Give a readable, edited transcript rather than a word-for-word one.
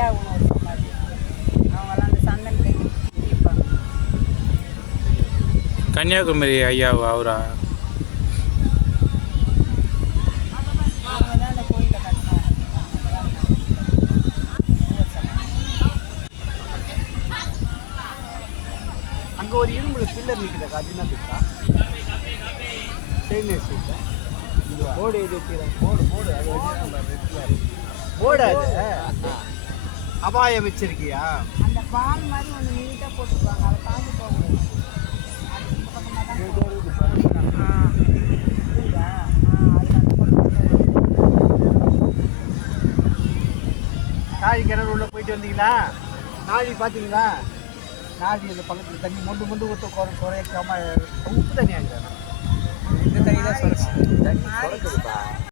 ஐயா ஒரு சமாதி அவங்களாம் அந்த சந்தன் கை இருப்பாங்க. கன்னியாகுமரி ஐயாவா அவரா? அவங்க தான் அந்த கோயிலை கட்டினாங்க. அங்கே ஒரு இரும்புல பில்லர் நிற்குது, அது என்ன இருக்கா? ஸ்டெயின்லெஸ் போர்டு எது வைக்கிறேன்? போர்டு அது போர்டு அது அபாயம் வச்சிருக்கியா? அந்த பால் மாதிரி ஒன்று நீட்டாக போட்டுருப்பாங்க, அதை தாண்டி போக முடியாது. நாழி கிணறு உள்ள போயிட்டு வந்தீங்களா? நாழி பார்த்தீங்களா? நாழி அந்த பக்கத்தில் தண்ணி மொண்டு ஊற்ற குறைக்காம உப்பு தண்ணி ஆகிடுறேன்.